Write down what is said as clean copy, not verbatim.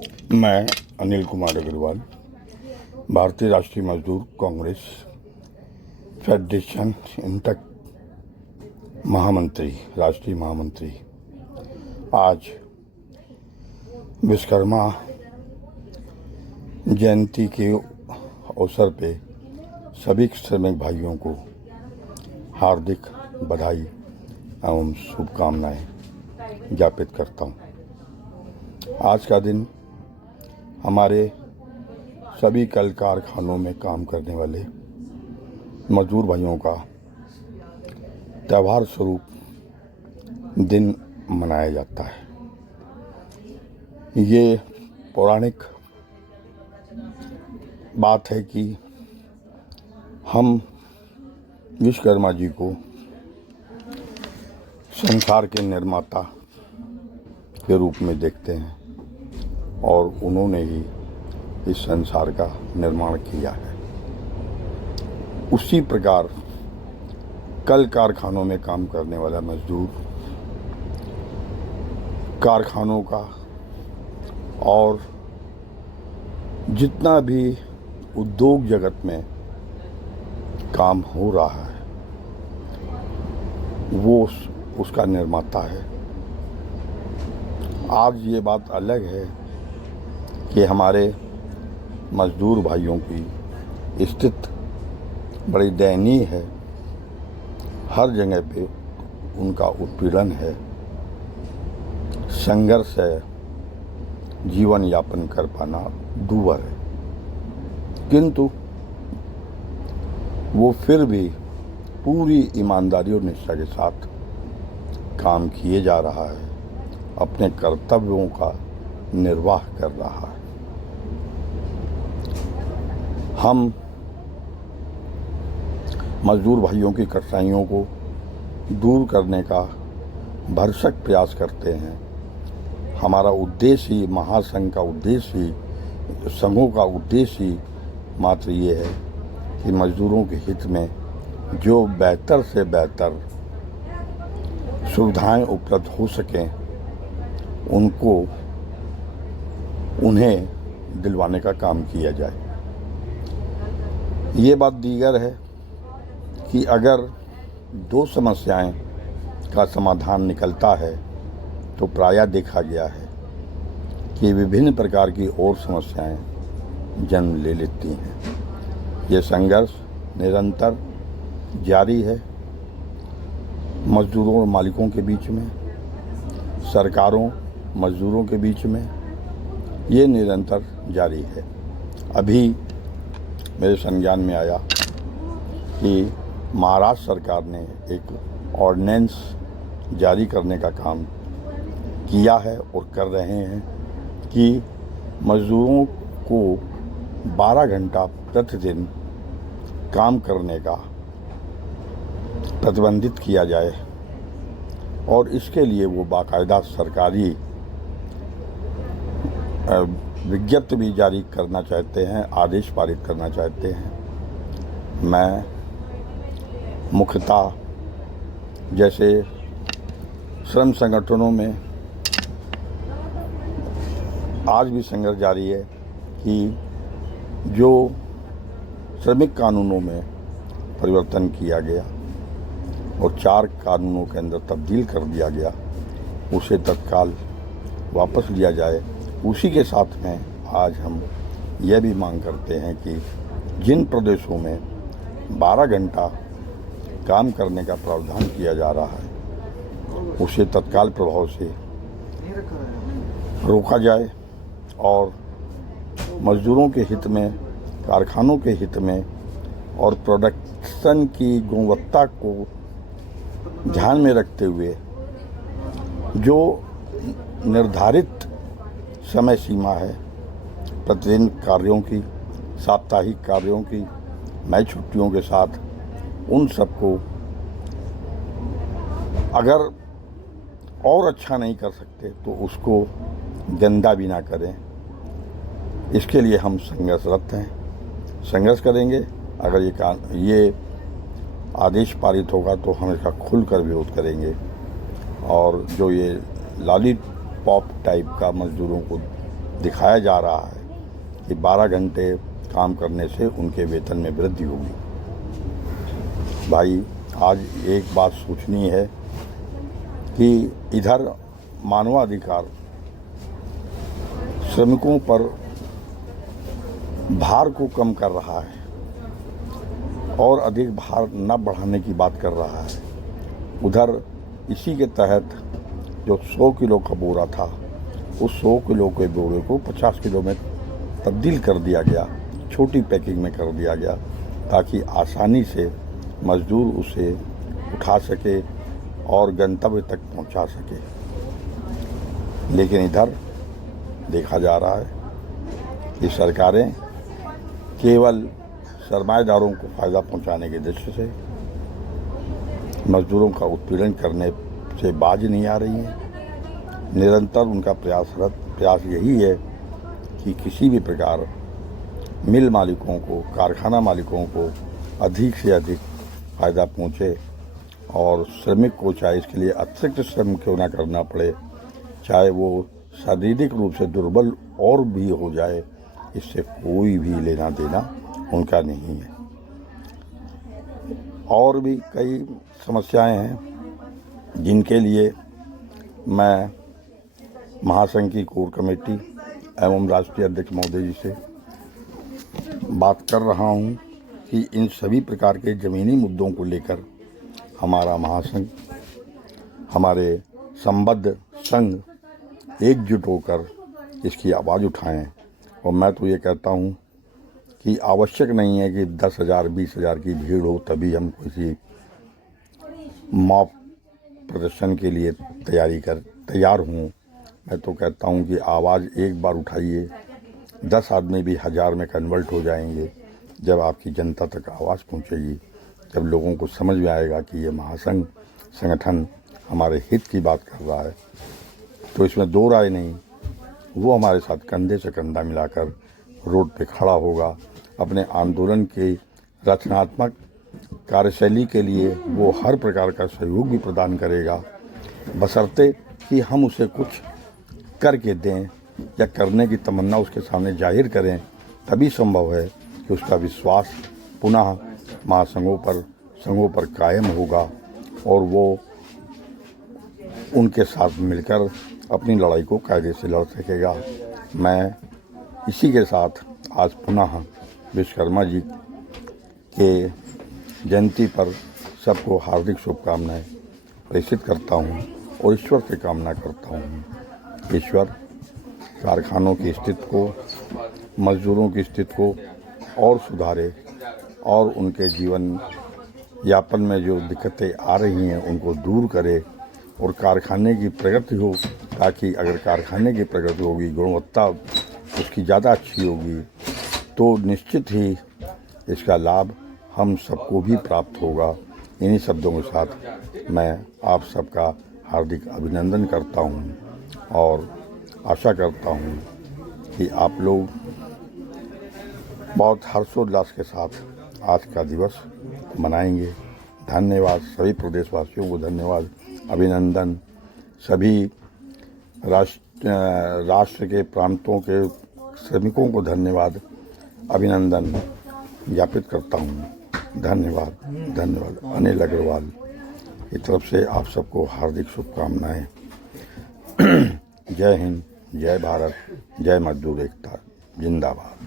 मैं अनिल कुमार अग्रवाल, भारतीय राष्ट्रीय मजदूर कांग्रेस फेडरेशन इंटक महामंत्री, राष्ट्रीय महामंत्री, आज विश्वकर्मा जयंती के अवसर पे सभी श्रमिक भाइयों को हार्दिक बधाई एवं शुभकामनाएं ज्ञापित करता हूं। आज का दिन हमारे सभी कल कारखानों में काम करने वाले मजदूर भाइयों का त्यौहार स्वरूप दिन मनाया जाता है। ये पौराणिक बात है कि हम विश्वकर्मा जी को संसार के निर्माता के रूप में देखते हैं और उन्होंने ही इस संसार का निर्माण किया है। उसी प्रकार कल कारखानों में काम करने वाला मजदूर कारखानों का और जितना भी उद्योग जगत में काम हो रहा है वो उसका निर्माता है। आज ये बात अलग है कि हमारे मजदूर भाइयों की स्थिति बड़ी दयनीय है। हर जगह पे उनका उत्पीड़न है, संघर्ष है, जीवन यापन कर पाना दूभर है, किंतु वो फिर भी पूरी ईमानदारी और निष्ठा के साथ काम किए जा रहा है, अपने कर्तव्यों का निर्वाह कर रहा है। हम मजदूर भाइयों की कठिनाइयों को दूर करने का भरसक प्रयास करते हैं। हमारा उद्देश्य ही, महासंघ का उद्देश्य ही, संघों का उद्देश्य ही मात्र ये है कि मजदूरों के हित में जो बेहतर से बेहतर सुविधाएं उपलब्ध हो सकें उन्हें दिलवाने का काम किया जाए। ये बात दीगर है कि अगर दो समस्याएं का समाधान निकलता है तो प्रायः देखा गया है कि विभिन्न प्रकार की और समस्याएं जन्म ले लेती हैं। ये संघर्ष निरंतर जारी है, मजदूरों और मालिकों के बीच में, सरकारों मजदूरों के बीच में ये निरंतर जारी है। अभी मेरे संज्ञान में आया कि महाराष्ट्र सरकार ने एक ऑर्डिनेंस जारी करने का काम किया है और कर रहे हैं कि मजदूरों को 12 घंटा प्रतिदिन काम करने का प्रतिबंधित किया जाए और इसके लिए वो बाकायदा सरकारी विज्ञप्ति भी जारी करना चाहते हैं, आदेश पारित करना चाहते हैं। मैं मुख्यतः जैसे श्रम संगठनों में आज भी संघर्ष जारी है कि जो श्रमिक कानूनों में परिवर्तन किया गया और 4 कानूनों के अंदर तब्दील कर दिया गया, उसे तत्काल वापस लिया जाए। उसी के साथ में आज हम यह भी मांग करते हैं कि जिन प्रदेशों में 12 घंटा काम करने का प्रावधान किया जा रहा है उसे तत्काल प्रभाव से रोका जाए और मजदूरों के हित में, कारखानों के हित में और प्रोडक्शन की गुणवत्ता को ध्यान में रखते हुए जो निर्धारित समय सीमा है प्रतिदिन कार्यों की, साप्ताहिक कार्यों की, नई छुट्टियों के साथ, उन सबको अगर और अच्छा नहीं कर सकते तो उसको गंदा भी ना करें। इसके लिए हम संघर्षरत हैं, संघर्ष करेंगे। अगर ये आदेश पारित होगा तो हम इसका खुलकर विरोध करेंगे और जो ये लॉलीपॉप टाइप का मजदूरों को दिखाया जा रहा है कि 12 घंटे काम करने से उनके वेतन में वृद्धि होगी। भाई, आज एक बात सोचनी है कि इधर मानवाधिकार श्रमिकों पर भार को कम कर रहा है और अधिक भार न बढ़ाने की बात कर रहा है, उधर इसी के तहत जो 100 किलो का बोरा था उस 100 किलो के बोरे को 50 किलो में तब्दील कर दिया गया, छोटी पैकिंग में कर दिया गया, ताकि आसानी से मजदूर उसे उठा सके और गंतव्य तक पहुंचा सके। लेकिन इधर देखा जा रहा है कि सरकारें केवल सरमाएदारों को फ़ायदा पहुंचाने के दृष्टि से मजदूरों का उत्पीड़न करने से बाज नहीं आ रही हैं। निरंतर उनका प्रयास यही है कि किसी भी प्रकार मिल मालिकों को, कारखाना मालिकों को अधिक से अधिक फ़ायदा पहुँचे और श्रमिक को चाहे इसके लिए अतिरिक्त श्रम क्यों ना करना पड़े, चाहे वो शारीरिक रूप से दुर्बल और भी हो जाए, इससे कोई भी लेना देना उनका नहीं है। और भी कई समस्याएं हैं जिनके लिए मैं महासंघ की कोर कमेटी एवं राष्ट्रीय अध्यक्ष महोदय जी से बात कर रहा हूं कि इन सभी प्रकार के ज़मीनी मुद्दों को लेकर हमारा महासंघ, हमारे संबद्ध संघ एकजुट होकर इसकी आवाज़ उठाएं। और मैं तो ये कहता हूं कि आवश्यक नहीं है कि 10,000 20,000 की भीड़ हो तभी हम किसी मॉब प्रदर्शन के लिए तैयार हों। मैं तो कहता हूं कि आवाज़ एक बार उठाइए, 10 आदमी भी 1000 में कन्वर्ट हो जाएंगे जब आपकी जनता तक आवाज़ पहुंचेगी, जब लोगों को समझ में आएगा कि ये महासंघ संगठन हमारे हित की बात कर रहा है। तो इसमें दो राय नहीं, वो हमारे साथ कंधे से कंधा मिलाकर रोड पे खड़ा होगा। अपने आंदोलन की रचनात्मक कार्यशैली के लिए वो हर प्रकार का सहयोग भी प्रदान करेगा, बशर्ते कि हम उसे कुछ करके दें या करने की तमन्ना उसके सामने जाहिर करें, तभी संभव है कि उसका विश्वास पुनः संघों पर कायम होगा और वो उनके साथ मिलकर अपनी लड़ाई को कायदे से लड़ सकेगा। मैं इसी के साथ आज पुनः विश्वकर्मा जी के जयंती पर सबको हार्दिक शुभकामनाएं प्रेषित करता हूं और ईश्वर से कामना करता हूं। ईश्वर कारखानों की स्थिति को, मजदूरों की स्थिति को और सुधारे और उनके जीवन यापन में जो दिक्कतें आ रही हैं उनको दूर करे और कारखाने की प्रगति हो, ताकि अगर कारखाने की प्रगति होगी, गुणवत्ता उसकी ज़्यादा अच्छी होगी, तो निश्चित ही इसका लाभ हम सबको भी प्राप्त होगा। इन्हीं शब्दों के साथ मैं आप सबका हार्दिक अभिनंदन करता हूं और आशा करता हूं कि आप लोग बहुत हर्षोल्लास के साथ आज का दिवस मनाएंगे। धन्यवाद सभी प्रदेशवासियों को, धन्यवाद, अभिनंदन सभी राष्ट्र के प्रांतों के श्रमिकों को धन्यवाद, अभिनंदन ज्ञापित करता हूँ। धन्यवाद। अनिल अग्रवाल की तरफ से आप सबको हार्दिक शुभकामनाएं। जय हिंद, जय भारत, जय मजदूर एकता, जिंदाबाद।